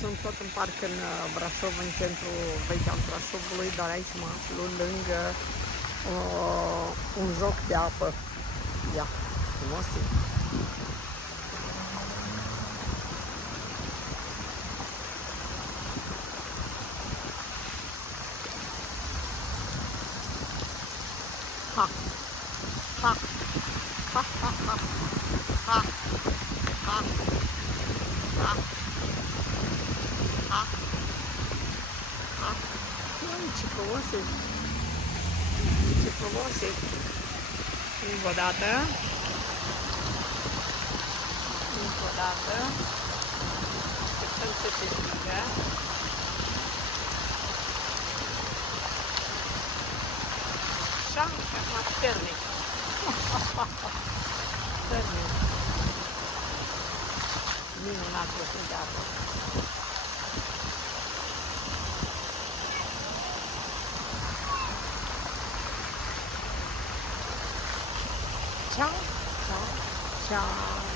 sunt tot în parc în Brașov, în centrul vechi al Brașovului, dar aici mă aflu lângă un joc de apă. Ia, frumos e. Ha, ha, ha, ha, ha, ha, ha, ha, ha, ha. Ui, ce frumos e! Ce frumos e! Încă o dată. Încă o dată. Așteptăm să se stingă. Așa, și acum sternic. Sternic. Minunat lucru de apă. Ciao, ciao, ciao.